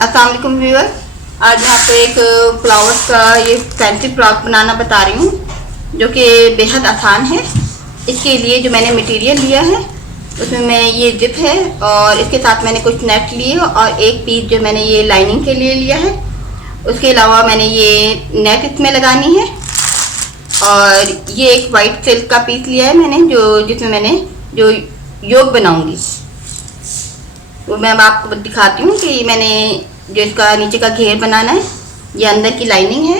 अस्सलाम वालेकुम व्यूअर। आज मैं आपको एक फ्लावर्स का ये फैंसी फ्रॉक बनाना बता रही हूँ जो कि बेहद आसान है। इसके लिए जो मैंने मटेरियल लिया है उसमें मैं ये जिप है और इसके साथ मैंने कुछ नेट लिए और एक पीस जो मैंने ये लाइनिंग के लिए लिया है। उसके अलावा मैंने ये नेट इसमें लगानी है और ये एक वाइट सिल्क का पीस लिया है मैंने जिसमें मैंने जो योग बनाऊंगी वो मैं अब आपको दिखाती हूँ कि मैंने जो इसका नीचे का घेर बनाना है। ये अंदर की लाइनिंग है,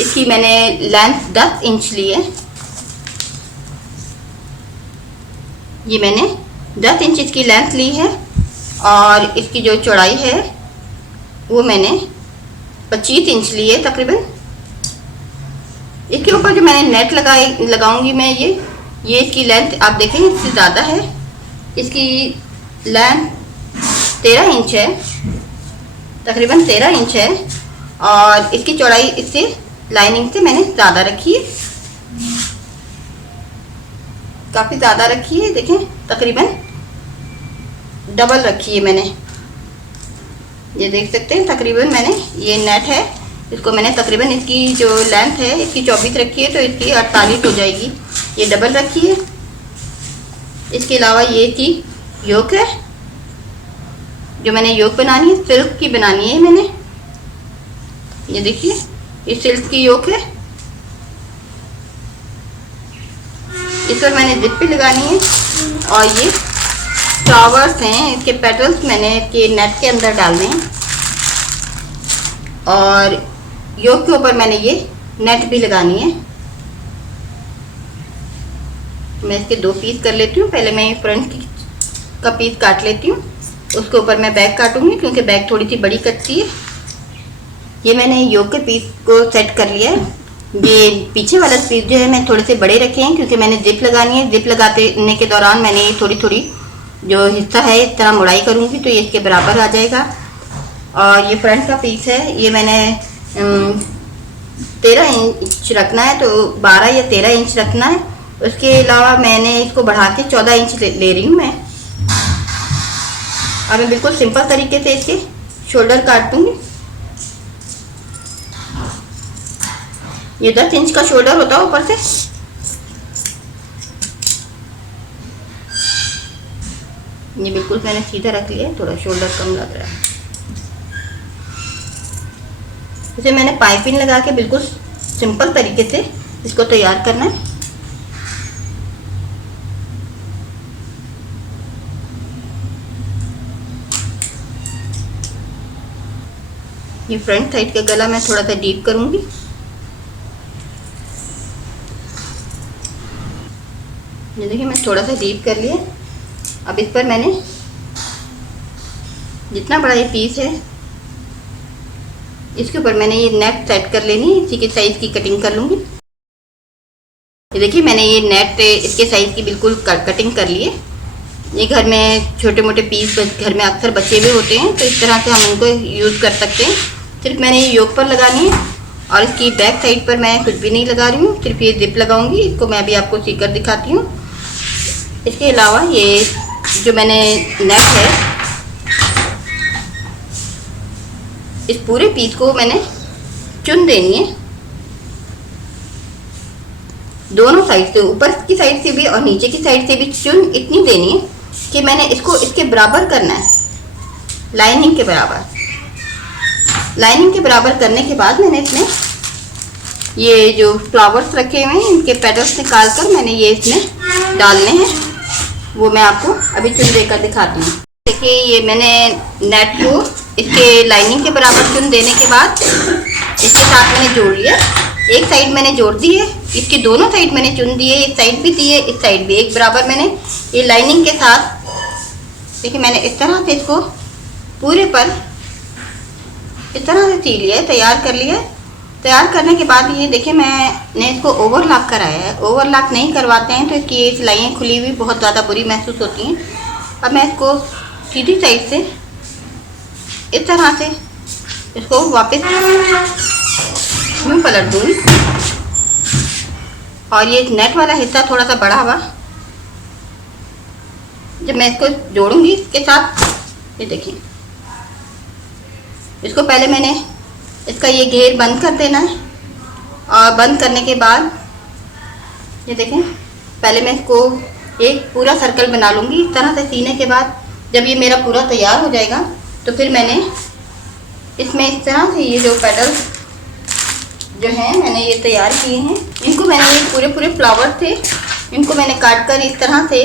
इसकी मैंने लेंथ 10 इंच ली है। ये मैंने 10 इंच इसकी लेंथ ली है और इसकी जो चौड़ाई है वो मैंने 25 इंच ली है तकरीबन। इसके ऊपर जो मैंने नेट लगाऊंगी मैं ये इसकी लेंथ आप देखें इससे ज़्यादा है। इसकी लेंथ 13 इंच है, तकरीबन 13 इंच है और इसकी चौड़ाई इससे लाइनिंग से मैंने ज़्यादा रखी है, काफ़ी ज़्यादा रखी है। देखें तकरीबन डबल रखी है मैंने, ये देख सकते हैं। तकरीबन मैंने ये नेट है इसको मैंने तकरीबन इसकी जो लेंथ है इसकी 24 रखी है तो इसकी 48 हो जाएगी, ये डबल रखी है। इसके अलावा ये की योक है जो मैंने योक बनानी है, सिल्क की बनानी है मैंने। ये देखिए ये सिल्क की योक है, इस पर मैंने जिप भी लगानी है और ये फ्लावर्स हैं, इसके पेटल्स मैंने इसके नेट के अंदर डालने हैं और योक के ऊपर मैंने ये नेट भी लगानी है। मैं इसके 2 पीस कर लेती हूँ। पहले मैं फ्रंट का पीस काट लेती हूँ, उसके ऊपर मैं बैक काटूंगी क्योंकि बैक थोड़ी सी बड़ी कटती है। ये मैंने योक के पीस को सेट कर लिया है। ये पीछे वाला पीस जो है मैं थोड़े से बड़े रखे हैं क्योंकि मैंने जिप लगानी है। जिप लगाने के दौरान मैंने थोड़ी थोड़ी जो हिस्सा है इस तरह मुड़ाई करूँगी तो ये इसके बराबर आ जाएगा। और ये फ्रंट का पीस है, ये मैंने 13 इंच रखना है तो 12 या 13 इंच रखना है। उसके अलावा मैंने इसको बढ़ा के 14 इंच ले रही हूँ मैं। अब मैं बिल्कुल सिंपल तरीके से इसके शोल्डर काट दूँगी। ये 10 इंच का शोल्डर होता है ऊपर से। ये बिल्कुल मैंने सीधा रख लिया है, थोड़ा शोल्डर कम लग रहा है। इसे मैंने पाइपिंग लगा के बिल्कुल सिंपल तरीके से इसको तैयार करना है। ये फ्रंट साइड का गला मैं थोड़ा सा डीप करूंगी। ये देखिए मैं थोड़ा सा डीप कर लिया। अब इस पर मैंने जितना बड़ा ये पीस है इसके ऊपर मैंने ये नेट सेट कर लेनी है, इसी के साइज की कटिंग कर लूँगी। ये देखिए मैंने ये नेट इसके साइज की बिल्कुल कटिंग कर ली है। ये घर में छोटे मोटे पीस घर में अक्सर बचे हुए होते हैं तो इस तरह से हम इनको यूज़ कर सकते हैं। सिर्फ मैंने ये योक पर लगानी है और इसकी बैक साइड पर मैं कुछ भी नहीं लगा रही हूँ, सिर्फ ये जिप लगाऊंगी। इसको मैं भी आपको सीकर दिखाती हूँ। इसके अलावा ये जो मैंने नेट है इस पूरे पीस को मैंने चुन देनी है दोनों साइड से, ऊपर की साइड से भी और नीचे की साइड से भी चुन इतनी देनी है कि मैंने इसको इसके बराबर करना है, लाइनिंग के बराबर। लाइनिंग के बराबर करने के बाद मैंने इसमें ये जो फ्लावर्स रखे हुए हैं इनके पेटल्स निकाल कर मैंने ये इसमें डालने हैं, वो मैं आपको अभी चुन देकर दिखाती हूँ। देखिए ये मैंने नेट को इसके लाइनिंग के बराबर चुन देने के बाद इसके साथ मैंने जोड़ लिया। एक साइड मैंने जोड़ दी है, इसकी दोनों साइड मैंने चुन दी है, एक साइड भी दी है इस साइड भी एक बराबर। मैंने ये लाइनिंग के साथ देखिए मैंने इस तरह से इसको पूरे पर इस तरह से सी लिया है, तैयार कर लिया है। तैयार करने के बाद ये देखिए मैंने इसको ओवरलॉक कराया है। ओवरलॉक नहीं करवाते हैं तो इसकी ये सिलाइयाँ खुली हुई बहुत ज़्यादा बुरी महसूस होती हैं। अब मैं इसको सीधी साइड से इस तरह से इसको वापस यूँ पलट दूँगी और ये नेट वाला हिस्सा थोड़ा सा बड़ा हुआ जब मैं इसको जोड़ूंगी इसके साथ ये देखिए, इसको पहले मैंने इसका ये घेर बंद कर देना है, और बंद करने के बाद ये देखें, पहले मैं इसको एक पूरा सर्कल बना लूँगी। इस तरह से सीने के बाद जब ये मेरा पूरा तैयार हो जाएगा तो फिर मैंने इसमें इस तरह से ये जो पेटल्स जो हैं मैंने ये तैयार किए हैं, इनको मैंने ये पूरे पूरे फ्लावर थे, इनको मैंने काट कर इस तरह से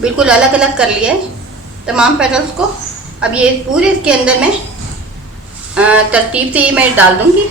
बिल्कुल अलग अलग कर लिया है तमाम पेटल्स को। अब ये पूरे इसके अंदर मैं तरतीब से ये मैं डाल दूँगी।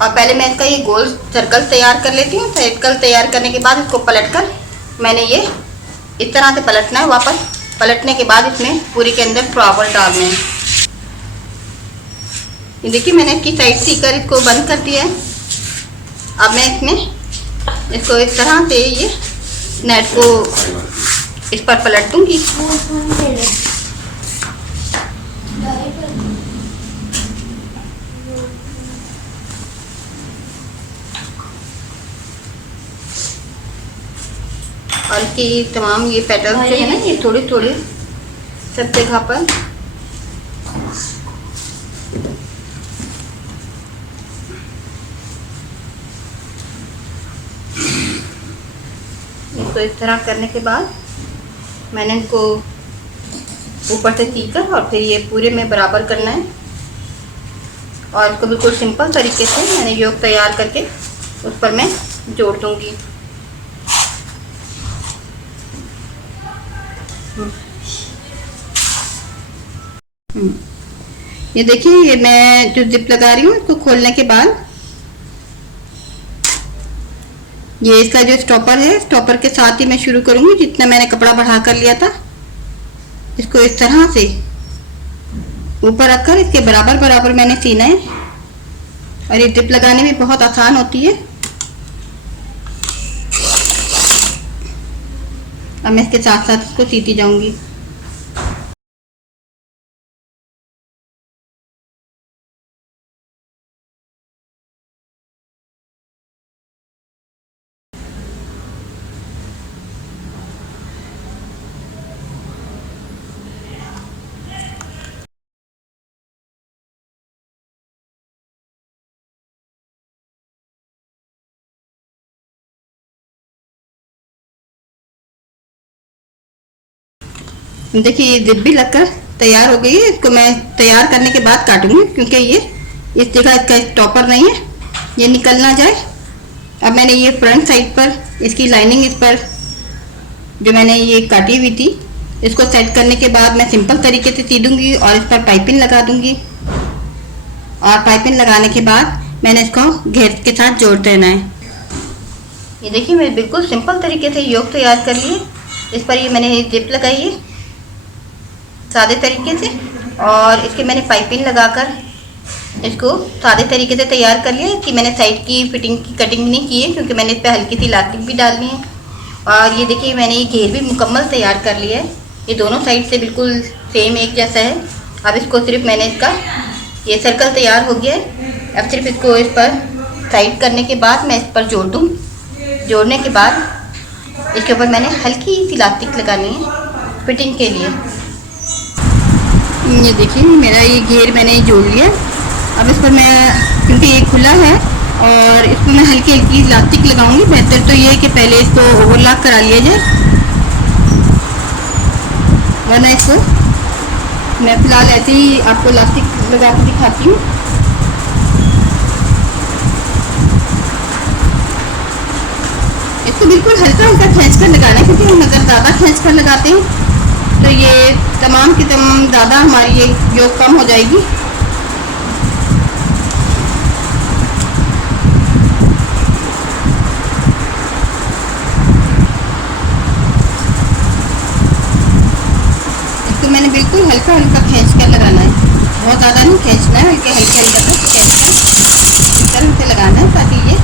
और पहले मैं इसका ये गोल सर्कल तैयार कर लेती हूँ। सर्कल तैयार करने के बाद इसको पलटकर मैंने ये इस तरह से पलटना है। वापस पलटने के बाद इसमें पूरी के अंदर फ्लावर डालने हैं। ये देखिए, मैंने इसकी साइड सीकर इसको बंद कर दिया है। अब मैं इसमें इसको इस तरह से ये नेट को इस पर पलट दूँगी। और कि तमाम ये पेटल्स जो है ना, ये थोड़े थोड़े सब जगह पर इसको इस तरह करने के बाद मैंने इनको ऊपर से सीकर और फिर ये पूरे में बराबर करना है। और इसको बिल्कुल सिंपल तरीके से मैंने योग तैयार करके उस पर मैं जोड़ दूँगी। ये देखिए, ये मैं जो जिप लगा रही हूँ इसको खोलने के बाद ये इसका जो स्टॉपर है, स्टॉपर के साथ ही मैं शुरू करूँगी। जितना मैंने कपड़ा बढ़ा कर लिया था इसको इस तरह से ऊपर रखकर इसके बराबर बराबर मैंने सीना है। और ये जिप लगाने में बहुत आसान होती है। अब मैं इसके साथ साथ इसको सीती जाऊंगी। देखिए, ये जिप भी लगकर तैयार हो गई है। इसको मैं तैयार करने के बाद काटूंगी क्योंकि ये इस जगह इसका स्टॉपर नहीं है, ये निकल ना जाए। अब मैंने ये फ्रंट साइड पर इसकी लाइनिंग इस पर जो मैंने ये काटी हुई थी इसको सेट करने के बाद मैं सिंपल तरीके से सी दूँगी और इस पर पाइपिंग लगा दूँगी। और पाइपिंग लगाने के बाद मैंने इसको घेर के साथ जोड़ देना है। ये देखिए, मैं बिल्कुल सिंपल तरीके से योग तैयार कर लिए। इस पर ये मैंने जिप लगाई है सादे तरीके से, और इसके मैंने पाइपिंग लगाकर इसको सादे तरीके से तैयार कर लिया है। कि मैंने साइड की फिटिंग की कटिंग नहीं की है क्योंकि मैंने इस पर हल्की सी इलास्टिक भी डालनी है। और ये देखिए, मैंने ये घेर भी मुकम्मल तैयार कर लिया है। ये दोनों साइड से बिल्कुल सेम एक जैसा है। अब इसको सिर्फ मैंने इसका ये सर्कल तैयार हो गया है। अब सिर्फ इसको इस पर टाइट करने के बाद मैं इस पर जोड़ दूँ। जोड़ने के बाद इसके ऊपर मैंने हल्की सी इलास्टिक लगानी है फिटिंग के लिए। ये देखिए, मेरा ये घेर मैंने जोड़ लिया। अब इस पर मैं, क्योंकि ये खुला है और इस पर मैं हल्की हल्की इलास्टिक लगाऊंगी। बेहतर तो ये है कि पहले इसको ओवरलॉक करा लिया जाए, वरना इसको मैं फ़िलहाल ऐसे ही आपको इलास्टिक लगा के दिखाती हूँ। इसको बिल्कुल हल्का हल्का खींच कर लगाना है क्योंकि हम अगर ज़्यादा खींच कर लगाते हैं तो ये तमाम की तमाम ज़्यादा हमारी ये योग कम हो जाएगी। इसको मैंने बिल्कुल हल्का हल्का खींच कर लगाना है, बहुत ज़्यादा नहीं खींचना है, हल्के हल्के हल्का सा खींच कर इस तरह से लगाना है ताकि ये,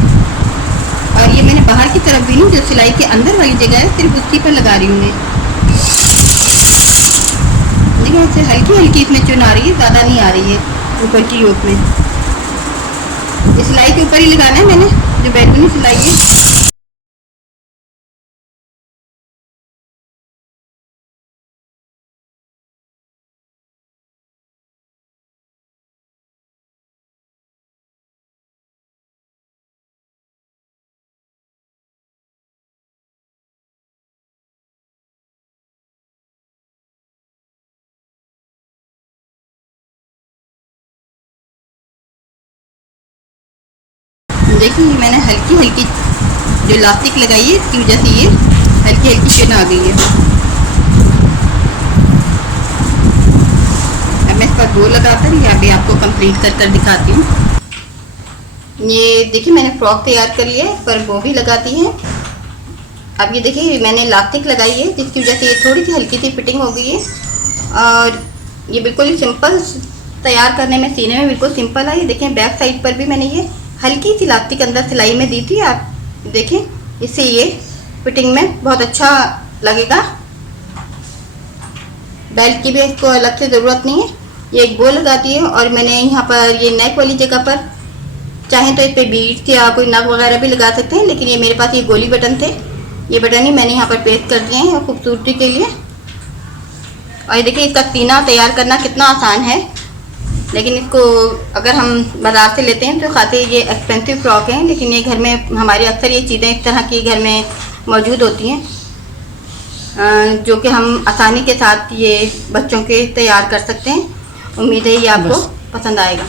और ये मैंने बाहर की तरफ भी नहीं, जो सिलाई के अंदर वाली जगह है सिर्फ उसी पर लगा रही हूँ मैं। देखिए, इससे हल्की हल्की इसमें चुन आ रही है, ज़्यादा नहीं आ रही है ऊपर की योक में। इस सिलाई के ऊपर ही लगाना है मैंने, जो बैगनी सिलाई है। देखिए मैंने हल्की हल्की जो इलास्टिक लगाई है इसकी वजह से ये हल्की हल्की पिन आ गई है। अब मैं इसका दो लगाकर यहाँ भी आपको कंप्लीट कर दिखाती हूँ। ये देखिए मैंने फ्रॉक तैयार कर लिया है, पर वो भी लगाती है। अब ये देखिए मैंने इलास्टिक लगाई है जिसकी वजह से ये थोड़ी सी हल्की सी फिटिंग हो गई है और ये बिल्कुल ही सिंपल तैयार करने में, सीने में बिल्कुल सिंपल है। ये देखें बैक साइड पर भी मैंने ये हल्की सी इलास्टिक अंदर सिलाई में दी थी। आप देखें इससे ये फिटिंग में बहुत अच्छा लगेगा। बेल्ट की भी इसको अलग से ज़रूरत नहीं है, ये एक बो लगाती है। और मैंने यहाँ पर ये नेक वाली जगह पर चाहें तो इस पर बीड्स या कोई नग वगैरह भी लगा सकते हैं, लेकिन ये मेरे पास ये गोली बटन थे, ये बटन ही मैंने यहाँ पर पेस्ट कर दिए हैं खूबसूरती के लिए। और ये देखिए इसका सीना तैयार करना कितना आसान है, लेकिन इसको अगर हम बाज़ार से लेते हैं तो खाते ये एक्सपेंसिव फ्रॉक हैं, लेकिन ये घर में हमारे अक्सर ये चीज़ें इस तरह की घर में मौजूद होती हैं जो कि हम आसानी के साथ ये बच्चों के तैयार कर सकते हैं। उम्मीद है ये आपको पसंद आएगा।